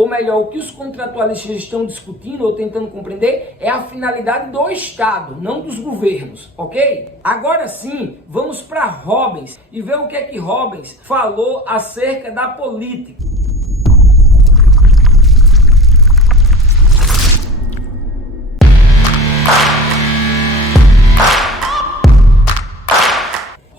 ou melhor, o que os contratualistas estão discutindo ou tentando compreender é a finalidade do Estado, não dos governos, ok? Agora sim, vamos para Hobbes e ver o que é que Hobbes falou acerca da política.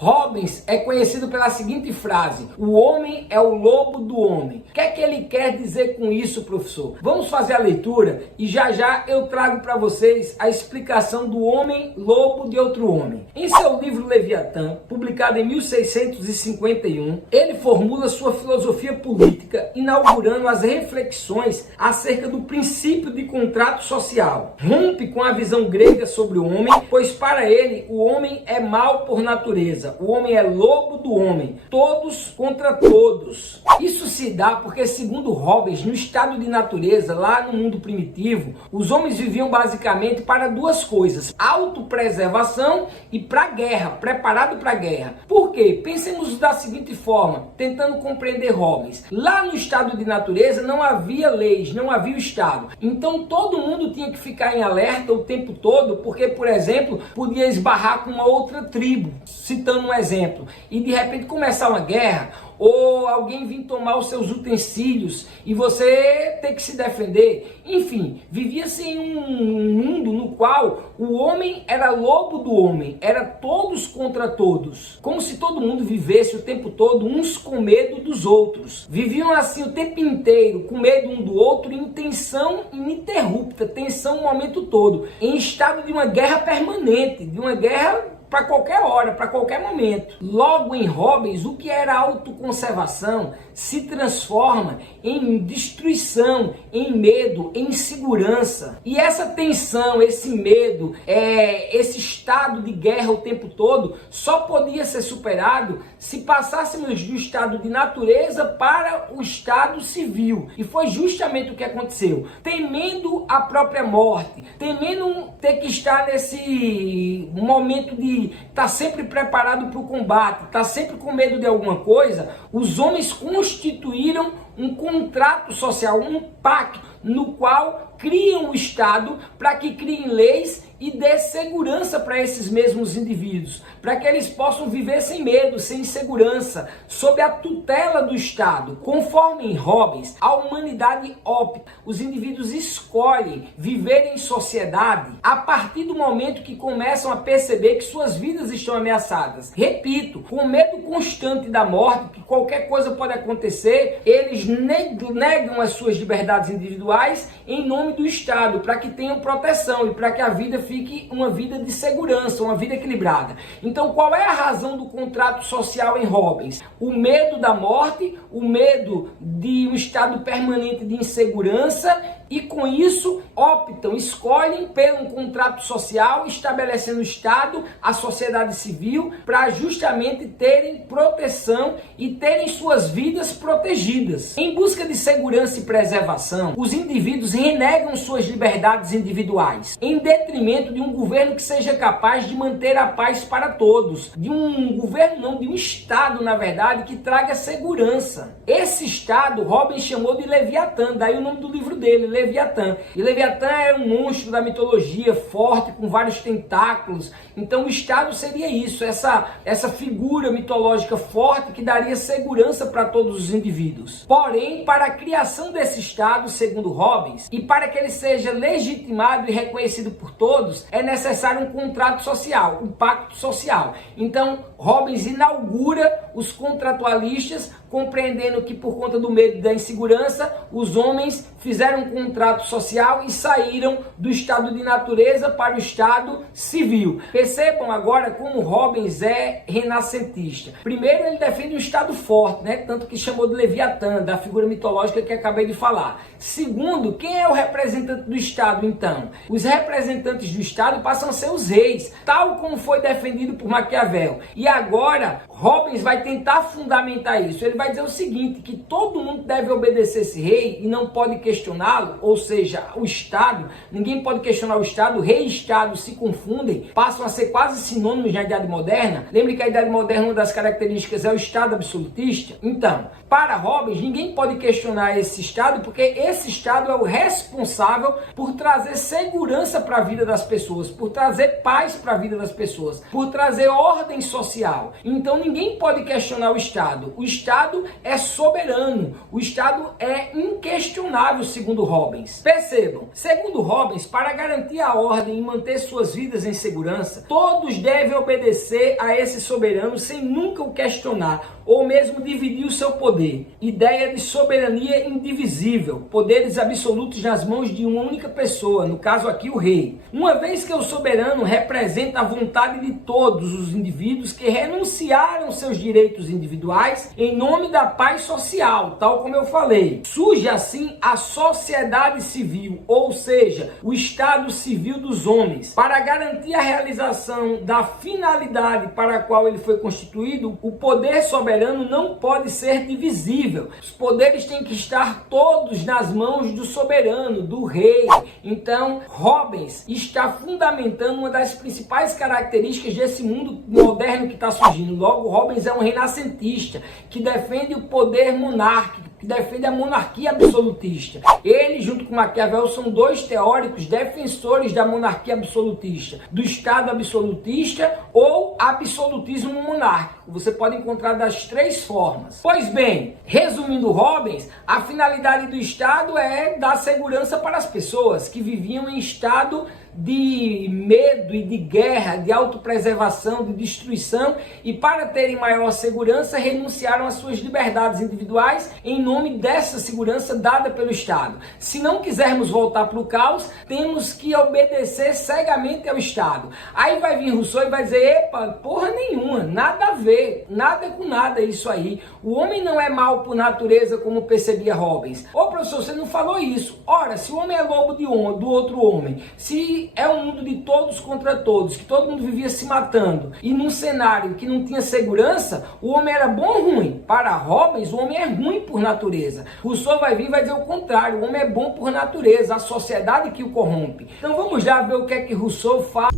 Hobbes é conhecido pela seguinte frase: o homem é o lobo do homem. O que é que ele quer dizer com isso, professor? Vamos fazer a leitura e já já eu trago para vocês a explicação do homem lobo de outro homem. Em seu livro Leviatã, publicado em 1651, ele formula sua filosofia política, inaugurando as reflexões acerca do princípio de contrato social. Rompe com a visão grega sobre o homem, pois para ele o homem é mau por natureza. O homem é lobo do homem, todos contra todos. Isso se dá porque, segundo Hobbes, no estado de natureza, lá no mundo primitivo, os homens viviam basicamente para duas coisas: autopreservação e para a guerra, preparado para a guerra. Por quê? Pensemos da seguinte forma, tentando compreender Hobbes. Lá no estado de natureza não havia leis, não havia o Estado. Então todo mundo tinha que ficar em alerta o tempo todo, porque, por exemplo, podia esbarrar com uma outra tribo, citando um exemplo, e de repente começar uma guerra, ou alguém vir tomar os seus utensílios e você ter que se defender. Enfim, vivia-se em um mundo no qual o homem era lobo do homem, era todos contra todos, como se todo mundo vivesse o tempo todo uns com medo dos outros. Viviam assim o tempo inteiro, com medo um do outro, em tensão ininterrupta, tensão o momento todo, em estado de uma guerra permanente, de uma guerra para qualquer hora, para qualquer momento. Logo, em Hobbes, o que era autoconservação se transforma em destruição, em medo, em insegurança. E essa tensão, esse medo, esse estado de guerra o tempo todo, só podia ser superado se passássemos do estado de natureza para o estado civil. E foi justamente o que aconteceu. Temendo a própria morte, temendo ter que estar nesse momento de estar sempre preparado para o combate, estar sempre com medo de alguma coisa, os homens constituíram um contrato social, um pacto, no qual criam o Estado para que criem leis e dê segurança para esses mesmos indivíduos, para que eles possam viver sem medo, sem insegurança, sob a tutela do Estado. Conforme em Hobbes, a humanidade opta, os indivíduos escolhem viver em sociedade a partir do momento que começam a perceber que suas vidas estão ameaçadas. Repito, com medo constante da morte, que qualquer coisa pode acontecer, eles negam as suas liberdades individuais em nome do Estado, para que tenham proteção e para que a vida fique uma vida de segurança, uma vida equilibrada. Então, qual é a razão do contrato social em Hobbes? O medo da morte, o medo de um estado permanente de insegurança, e com isso optam, escolhem pelo contrato social, estabelecendo o Estado, a sociedade civil, para justamente terem proteção e terem suas vidas protegidas. Em busca de segurança e preservação, os indivíduos renegam suas liberdades individuais, em detrimento de um governo que seja capaz de manter a paz para todos, de um governo não, de um Estado, na verdade, que traga segurança. Esse Estado, Hobbes chamou de Leviatã, daí o nome do livro dele, Leviatã. E Leviatã é um monstro da mitologia, forte, com vários tentáculos. Então o Estado seria isso, essa figura mitológica forte que daria segurança para todos os indivíduos. Porém, para a criação desse Estado, segundo Hobbes, e para que ele seja legitimado e reconhecido por todos, é necessário um contrato social, um pacto social. Então, Hobbes inaugura os contratualistas, compreendendo que por conta do medo e da insegurança, os homens fizeram um contrato social e saíram do estado de natureza para o estado civil. Percebam agora como Hobbes é renascentista. Primeiro, ele defende um estado forte, né? Tanto que chamou de Leviatã, da figura mitológica que acabei de falar. Segundo, quem é o representante do estado, então? Os representantes do estado passam a ser os reis, tal como foi defendido por Maquiavel. E agora, Robbins vai tentar fundamentar isso. Ele vai dizer o seguinte, que todo mundo deve obedecer esse rei e não pode questioná-lo, ou seja, o Estado, ninguém pode questionar o Estado, rei e Estado se confundem, passam a ser quase sinônimos na Idade Moderna. Lembre que a Idade Moderna, uma das características é o Estado absolutista. Então, para Robbins, ninguém pode questionar esse Estado, porque esse Estado é o responsável por trazer segurança para a vida das pessoas, por trazer paz para a vida das pessoas, por trazer ordem social. Então ninguém pode questionar o Estado. O Estado é soberano. O Estado é inquestionável, segundo Robbins. Percebam, segundo Robbins, para garantir a ordem e manter suas vidas em segurança, todos devem obedecer a esse soberano sem nunca o questionar, ou mesmo dividir o seu poder. Ideia de soberania indivisível, poderes absolutos nas mãos de uma única pessoa, no caso aqui o rei. Uma vez que o soberano representa a vontade de todos os indivíduos que renunciaram seus direitos individuais em nome da paz social, tal como eu falei. Surge assim a sociedade civil, ou seja, o estado civil dos homens. Para garantir a realização da finalidade para a qual ele foi constituído, o poder soberano não pode ser divisível. Os poderes têm que estar todos nas mãos do soberano, do rei. Então, Robbins está fundamentando uma das principais características desse mundo moderno que está surgindo. Logo, Robbins é um renascentista que defende o poder monárquico, que defende a monarquia absolutista. Ele, junto com Maquiavel, são dois teóricos defensores da monarquia absolutista, do Estado absolutista ou absolutismo monárquico. Você pode encontrar das três formas. Pois bem, resumindo Robbins, a finalidade do Estado é dar segurança para as pessoas que viviam em estado de medo e de guerra, de autopreservação, de destruição, e para terem maior segurança renunciaram às suas liberdades individuais em nome dessa segurança dada pelo Estado. Se não quisermos voltar para o caos, temos que obedecer cegamente ao Estado. Aí vai vir Rousseau e vai dizer, epa, porra nenhuma, nada a ver, nada com nada isso aí. O homem não é mau por natureza, como percebia Robbins. Ô professor, você não falou isso. Ora, se o homem é lobo do outro homem, se é um mundo de todos contra todos, que todo mundo vivia se matando, e num cenário que não tinha segurança, o homem era bom ou ruim? Para Robbins, o homem é ruim por natureza. Rousseau vai vir e vai dizer o contrário, o homem é bom por natureza, a sociedade que o corrompe. Então vamos lá ver o que é que Rousseau fala.